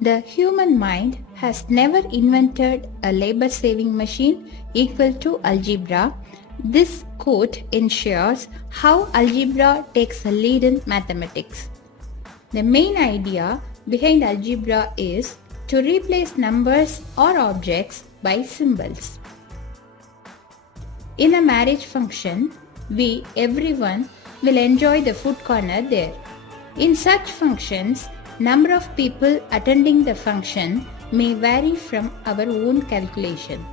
The human mind has never invented a labor-saving machine equal to algebra. This quote ensures how algebra takes a lead in mathematics. The main idea behind algebra is to replace numbers or objects by symbols. In a marriage function, everyone will enjoy the food corner there. In such functions, number of people attending the function may vary from our own calculation.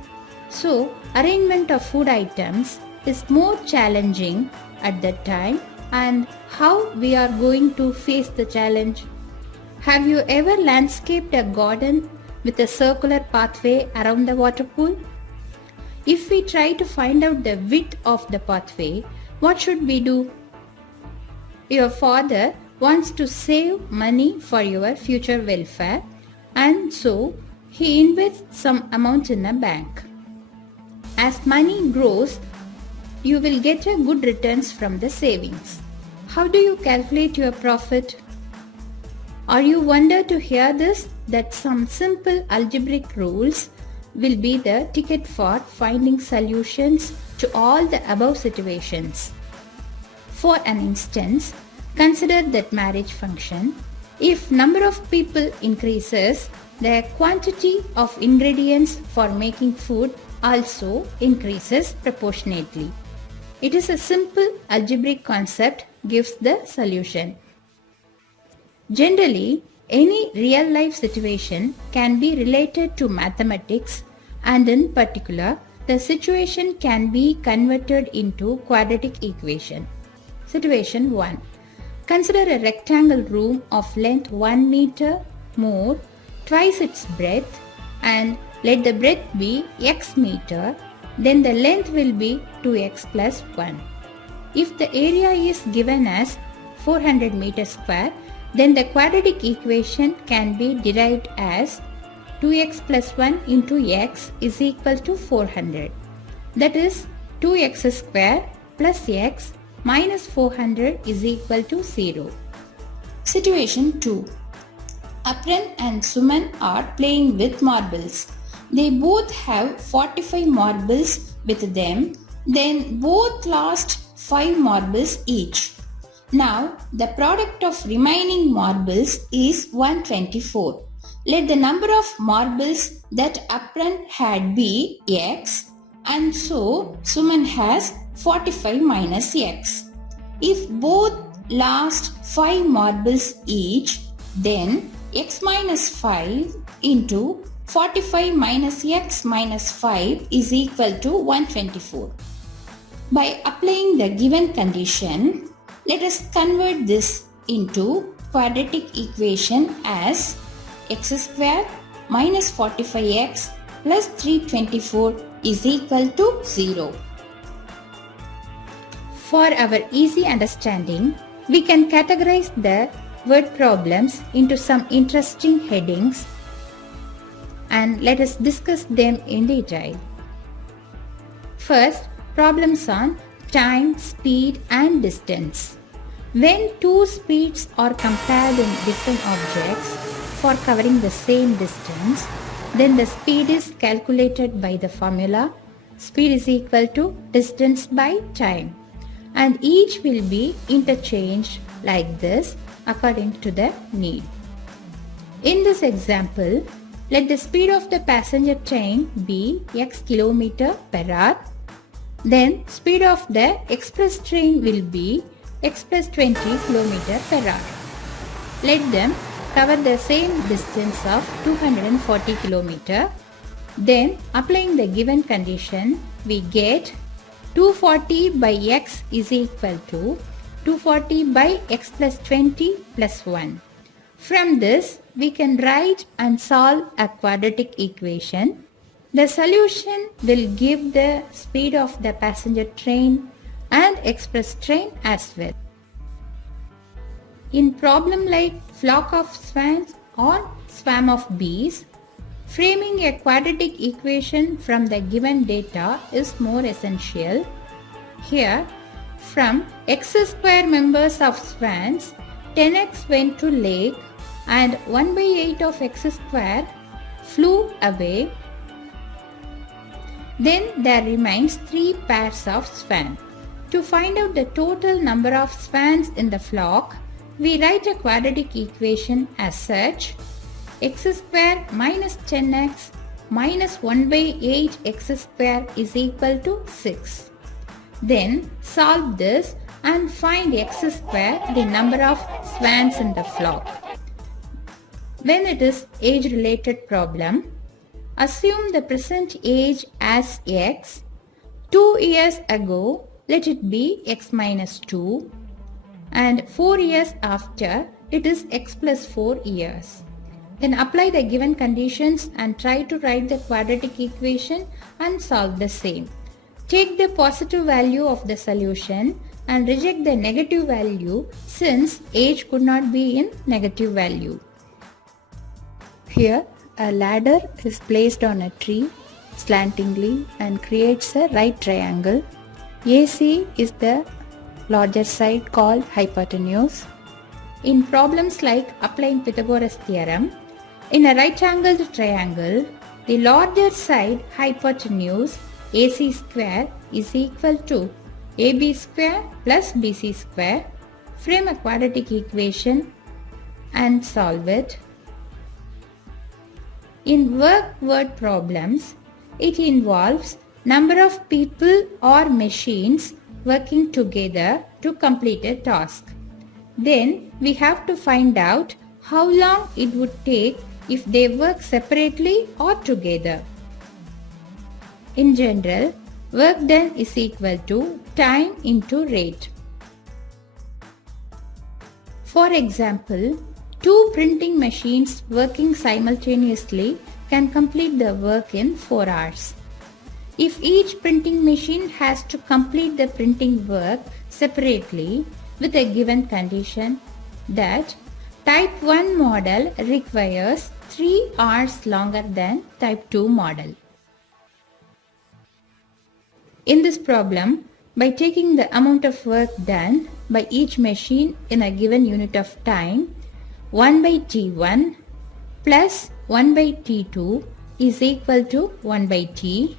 So, arrangement of food items is more challenging at that time, and how we are going to face the challenge. Have you ever landscaped a garden with a circular pathway around the water pool? If we try to find out the width of the pathway, what should we do? Your father wants to save money for your future welfare, and so he invests some amount in a bank. As money grows, you will get a good returns from the savings. How do you calculate your profit? Are you wonder to hear this that some simple algebraic rules will be the ticket for finding solutions to all the above situations? For an instance, consider that marriage function. If number of people increases, the quantity of ingredients for making food also increases proportionately. It is a simple algebraic concept gives the solution. Generally, any real life situation can be related to mathematics, and in particular, the situation can be converted into quadratic equation. Situation 1. Consider a rectangle room of length 1 meter more, twice its breadth, and let the breadth be x meter, then the length will be 2x plus 1. If the area is given as 400 meters square, then the quadratic equation can be derived as 2x plus 1 into x is equal to 400. That is 2x square plus x minus 400 is equal to 0. Situation 2. Apran and Suman are playing with marbles. They both have 45 marbles with them. Then both lost 5 marbles each. Now the product of remaining marbles is 124. Let the number of marbles that Apran had be x, and so Suman has 45 minus x. If both lost 5 marbles each, then x minus 5 into 45 minus x minus 5 is equal to 124. By applying the given condition, let us convert this into quadratic equation as x square minus 45x plus 324 is equal to 0. For our easy understanding, we can categorize the word problems into some interesting headings, and let us discuss them in detail. First, problems on time, speed and distance. When two speeds are compared in different objects for covering the same distance, then the speed is calculated by the formula speed is equal to distance by time, and each will be interchanged like this according to the need. In this example, let the speed of the passenger train be x km per hour. Then speed of the express train will be x plus 20 km per hour. Let them cover the same distance of 240 km. Then applying the given condition, we get 240 by x is equal to 240 by x plus 20 plus 1. From this, we can write and solve a quadratic equation. The solution will give the speed of the passenger train and express train as well. In problem like flock of swans or swarm of bees, framing a quadratic equation from the given data is more essential. Here, from x square members of swans, 10x went to lake, and 1 by 8 of x square flew away. Then there remains 3 pairs of swans. To find out the total number of swans in the flock, we write a quadratic equation as such: x square minus 10x minus 1 by 8 x square is equal to 6. Then solve this and find x square, the number of swans in the flock. When it is age-related problem, assume the present age as x. 2 years ago, let it be x minus 2. And 4 years after, it is x plus 4 years. Then apply the given conditions and try to write the quadratic equation and solve the same. Take the positive value of the solution and reject the negative value since age could not be in negative value. Here, a ladder is placed on a tree slantingly and creates a right triangle. AC is the larger side called hypotenuse. In problems like applying Pythagoras theorem, in a right-angled triangle, the larger side hypotenuse AC square is equal to AB square plus BC square. Frame a quadratic equation and solve it. In work word problems, it involves number of people or machines working together to complete a task. Then we have to find out how long it would take if they work separately or together. In general, work done is equal to time into rate. For example, 2 printing machines working simultaneously can complete the work in 4 hours. If each printing machine has to complete the printing work separately with a given condition that type 1 model requires 3 hours longer than type 2 model. In this problem, by taking the amount of work done by each machine in a given unit of time, 1 by T1 plus 1 by T2 is equal to 1 by T,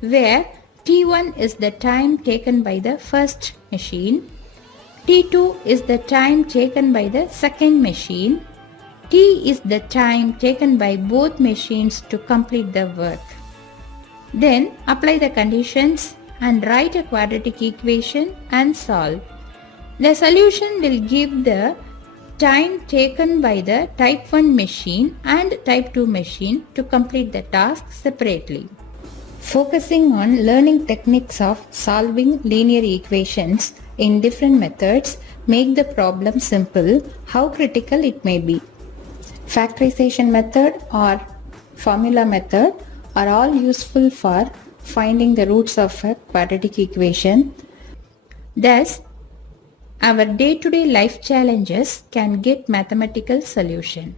where T1 is the time taken by the first machine, T2 is the time taken by the second machine, T is the time taken by both machines to complete the work. Then apply the conditions and write a quadratic equation and solve. The solution will give the time taken by the type 1 machine and type 2 machine to complete the task separately. Focusing on learning techniques of solving linear equations in different methods make the problem simple, how critical it may be. Factorization method or formula method are all useful for finding the roots of a quadratic equation. Thus, our day-to-day life challenges can get mathematical solution.